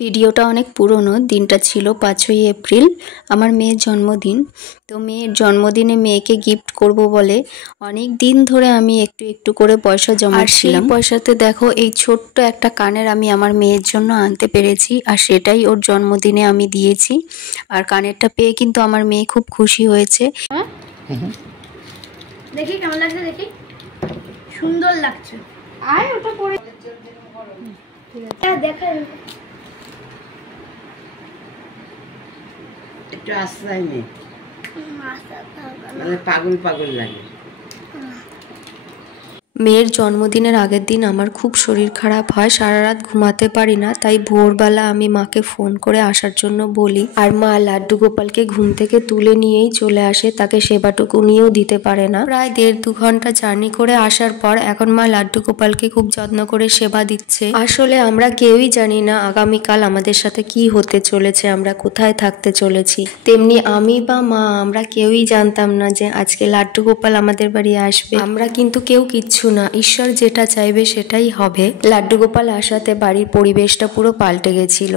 ভিডিওটা অনেক পুরনো। দিনটা ছিল 5ই এপ্রিল, আমার মেয়ের জন্মদিন। তো মেয়ের জন্মদিনে মেয়েকে গিফট করব বলে অনেক দিন ধরে আমি একটু একটু করে পয়সা জমাচ্ছিলাম। সেই পয়সাতে দেখো এই ছোট্ট একটা কানের আমি আমার মেয়ের জন্য আনতে পেরেছি, আর সেটাই ওর জন্মদিনে আমি দিয়েছি। আর কানেরটা পেয়ে কিন্তু আমার মেয়ে খুব খুশি হয়েছে। দেখি কেমন লাগছে, দেখি সুন্দর লাগছে। আয় ওটা পরে দেখা একটু আশ্রয় নেই, মানে পাগল পাগল লাগে। মেয়ের জন্মদিনের আগের দিন আমার খুব শরীর খারাপ হয়, সারা রাত ঘুমাতে পারি না। তাই ভোরবেলা আমি মাকে ফোন করে আসার জন্য বলি, আর মা লাড্ডু গোপালকে ঘুম থেকে তুলে নিয়েই চলে আসে, তাকে সেবাটুকু নিয়েও দিতে পারে না। প্রায় 1.5-2 ঘন্টা জার্নি করে আসার পর এখন মা লাড্ডু গোপালকে খুব যত্ন করে সেবা দিচ্ছে। আসলে আমরা কেউই জানি না আগামীকাল আমাদের সাথে কি হতে চলেছে, আমরা কোথায় থাকতে চলেছি। তেমনি আমি বা মা আমরা কেউই জানতাম না যে আজকে লাড্ডু গোপাল আমাদের বাড়ি আসবে। আমরা কিন্তু কেউ কিচ্ছু না, ঈশ্বর যেটা চাইবে সেটাই হবে। লাড্ডু গোপাল আসাতে বাড়ির পরিবেশটা পুরো পাল্টে গেছিল।